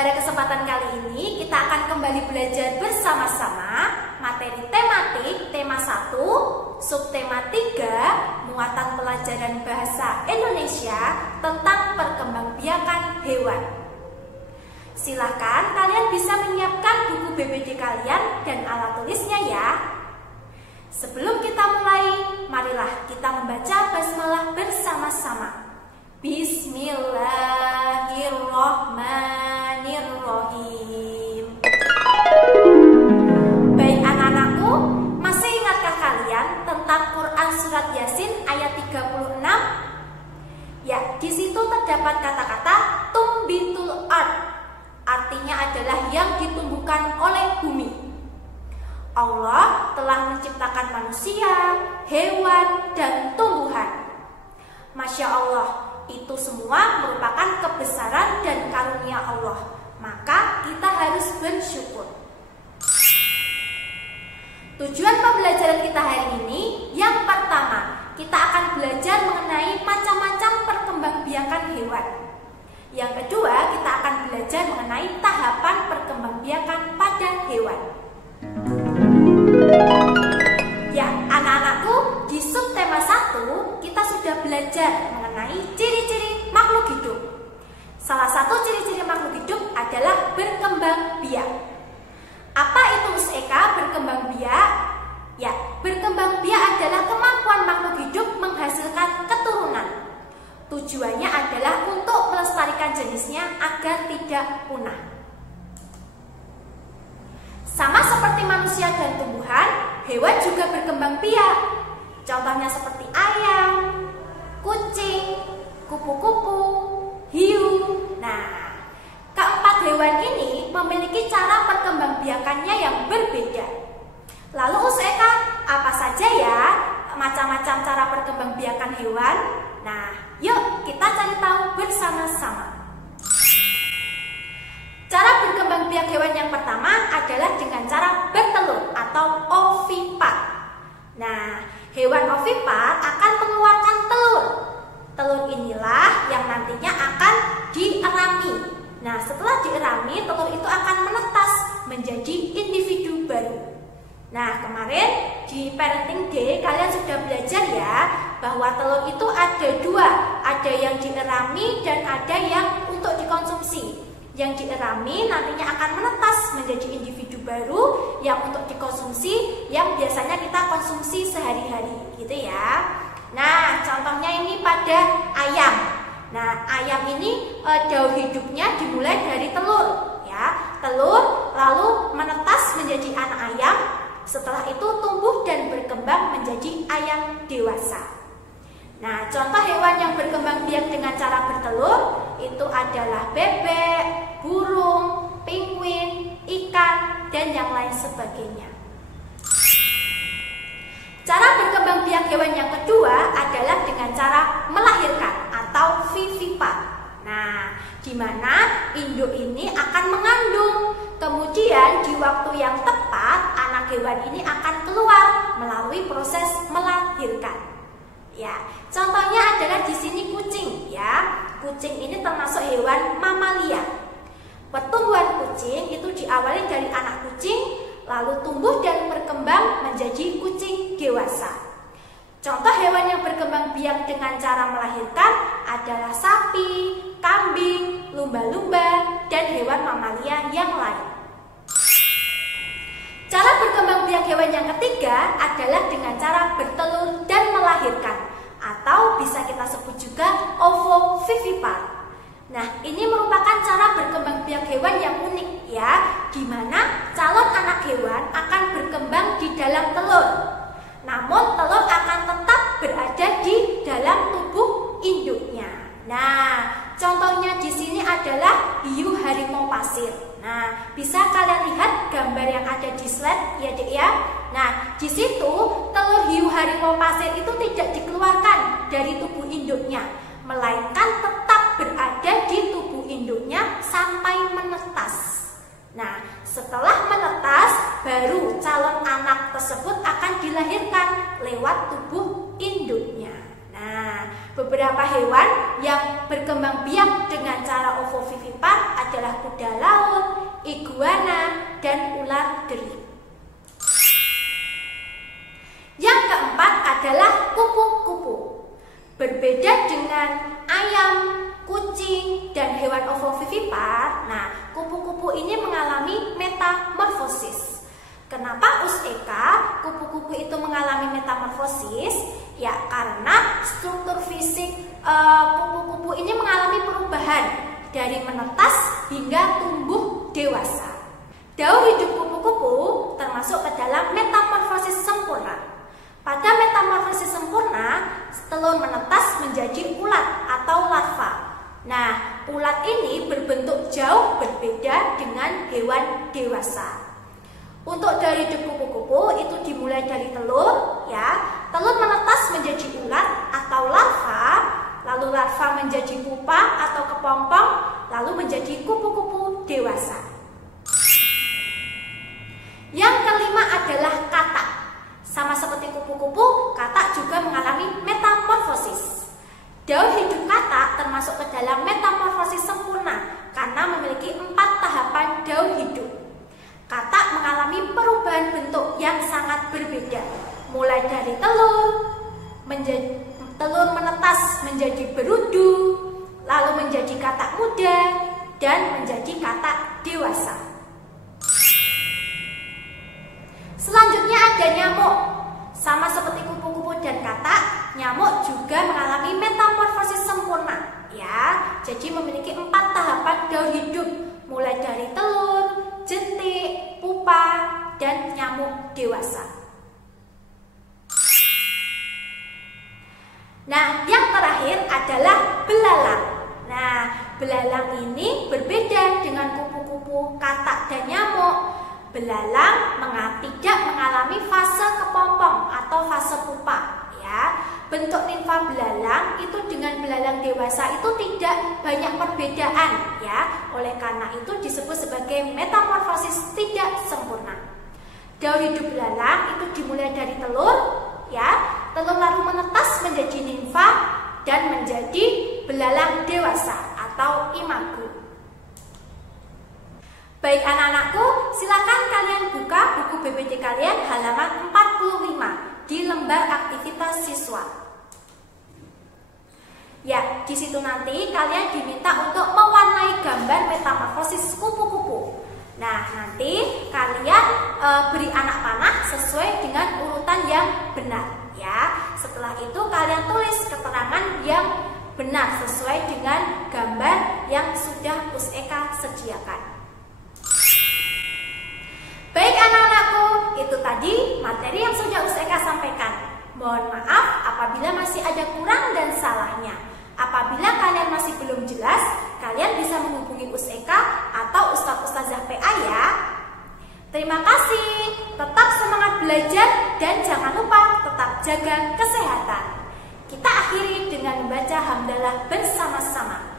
Pada kesempatan kali ini kita akan kembali belajar bersama-sama materi tematik tema 1, subtema 3, muatan pelajaran bahasa Indonesia tentang perkembangbiakan hewan. Silahkan kalian bisa menyiapkan buku BBD kalian dan alat tulisnya ya. Sebelum kita mulai, marilah kita membaca basmalah bersama-sama. Bismillahirrahmanirrahim. Baik anak-anakku, masih ingatkah kalian tentang Quran surat Yasin ayat 36? Ya, di situ terdapat kata-kata tumbitul ard. Artinya adalah yang ditumbuhkan oleh bumi. Allah telah menciptakan manusia, hewan, dan tumbuhan. Masya Allah, itu semua merupakan kebesaran dan karunia Allah. Maka kita harus bersyukur. Tujuan pembelajaran kita hari ini, yang pertama, kita akan belajar mengenai macam-macam perkembangbiakan hewan. Yang kedua, kita akan belajar mengenai tahapan perkembangbiakan pada hewan. Ya, anak-anakku, di subtema 1 kita sudah belajar mengenai ciri-ciri makhluk hidup. Salah satu ciri-ciri makhluk hidup adalah berkembang biak. Apa itu Ms. Eka berkembang biak? Ya, berkembang biak adalah kemampuan makhluk hidup menghasilkan keturunan. Tujuannya adalah untuk melestarikan jenisnya agar tidak punah. Sama seperti manusia dan tumbuhan, hewan juga berkembang biak. Contohnya seperti ayam, kucing, kupu-kupu, hiu. Nah, keempat hewan ini memiliki cara perkembangbiakannya yang berbeda. Lalu Eka, apa saja ya macam-macam cara perkembangbiakan hewan? Nah, yuk kita cari tahu bersama-sama. Cara berkembang biak hewan yang pertama adalah dengan cara bertelur atau ovipar. Nah, hewan ovipar akan mengeluarkan telur. Telur inilah yang nantinya akan dierami. Nah, setelah dierami, telur itu akan menetas menjadi individu baru. Nah, kemarin di Parenting Day kalian sudah belajar ya bahwa telur itu ada dua, ada yang dierami dan ada yang untuk dikonsumsi. Yang dierami nantinya akan menetas menjadi individu baru yang untuk dikonsumsi, yang biasanya kita konsumsi sehari-hari gitu ya. Nah, contohnya ini pada ayam. Nah, ayam ini daur hidupnya dimulai dari telur ya. Telur lalu menetas menjadi anak ayam. Setelah itu tumbuh dan berkembang menjadi ayam dewasa. Nah, contoh hewan yang berkembang biak dengan cara bertelur itu adalah bebek, burung, penguin, ikan, dan yang lain sebagainya. Cara berkembang biak hewan yang kedua adalah dengan cara melahirkan atau vivipar. Nah, di mana induk ini akan mengandung. Kemudian di waktu yang tepat anak hewan ini akan keluar melalui proses melahirkan. Ya, contohnya adalah di sini kucing ya. Kucing ini termasuk hewan mamalia. Pertumbuhan kucing itu diawali dari anak kucing, lalu tumbuh dan berkembang menjadi kucing dewasa. Contoh hewan yang berkembang biak dengan cara melahirkan adalah sapi, kambing, lumba-lumba, dan hewan mamalia yang lain. Cara berkembang biak hewan yang ketiga adalah dengan cara bertelur dan melahirkan, atau bisa kita sebut juga ovovivipar. Nah, ini merupakan cara berkembang biak hewan yang unik ya, di mana calon anak hewan akan berkembang di dalam telur. Namun telur akan tetap berada di dalam tubuh induknya. Nah, contohnya di sini adalah hiu harimau pasir. Nah, bisa kalian lihat gambar yang ada di slide ya Dek ya. Nah, di situ telur hiu harimau pasir itu tidak dikeluarkan dari tubuh induknya, melainkan tetap berada di tubuh induknya sampai menetas. Nah, setelah menetas, baru calon anak tersebut akan dilahirkan lewat tubuh induknya. Nah, beberapa hewan yang berkembang biak dengan cara ovovivipar adalah kuda laut, iguana, dan ular deri. Yang keempat adalah kupu-kupu. Berbeda dengan ayam, kucing, dan hewan ovovivipar, nah kupu-kupu ini mengalami metamorfosis. Kenapa Eka kupu-kupu itu mengalami metamorfosis? Ya karena struktur fisik kupu-kupu ini mengalami perubahan dari menetas hingga tumbuh dewasa. Daur hidup kupu-kupu termasuk ke dalam metamorfosis sempurna. Pada metamorfosis sempurna, telur menetas menjadi ulat atau larva. Nah, ulat ini berbentuk jauh berbeda dengan hewan dewasa. Untuk dari hidup kupu-kupu itu dimulai dari telur, ya. Telur menetas menjadi ulat atau larva, lalu larva menjadi pupa atau kepompong, lalu menjadi kupu-kupu dewasa. Yang kelima adalah katak. Sama seperti kupu-kupu, katak juga mengalami metamorfosis. Daur hidup katak termasuk ke dalam metamorfosis sempurna karena memiliki 4 tahapan daur hidup. Katak mengalami perubahan bentuk yang sangat berbeda, mulai dari telur menetas menjadi berudu, lalu menjadi katak muda, dan menjadi katak dewasa. Selanjutnya ada nyamuk. Sama seperti kupu-kupu dan katak, nyamuk juga mengalami metamorfosis sempurna, ya. Jadi memiliki 4 tahapan daur hidup, mulai dari telur, jentik, pupa, dan nyamuk dewasa. Nah, yang terakhir adalah belalang. Nah, belalang ini berbeda dengan kupu-kupu, katak, dan nyamuk. Belalang tidak mengalami fase kepompong atau fase pupa, ya. Bentuk nimfa belalang itu dengan belalang dewasa itu tidak banyak perbedaan, ya. Oleh karena itu disebut sebagai metamorfosis tidak sempurna. Daur hidup belalang itu dimulai dari telur, ya. Telur lalu menetas menjadi nimfa dan menjadi belalang dewasa atau imago. Baik anak-anakku, silakan kalian buka buku BBT kalian halaman 45 di lembar aktivitas siswa. Ya, di situ nanti kalian diminta untuk mewarnai gambar metamorfosis kupu-kupu. Nah, nanti kalian beri anak panah sesuai dengan urutan yang benar, ya. Setelah itu kalian tulis keterangan yang benar sesuai dengan gambar yang sudah Eka sediakan. Baik anak-anakku, itu tadi materi yang sudah Eka sampaikan. Mohon maaf apabila masih ada kurang dan salahnya. Apabila kalian masih belum jelas, kalian bisa menghubungi Eka atau Ustaz-Ustazah PA ya. Terima kasih, tetap semangat belajar dan jangan lupa tetap jaga kesehatan. Kita akhiri dengan membaca hamdalah bersama-sama.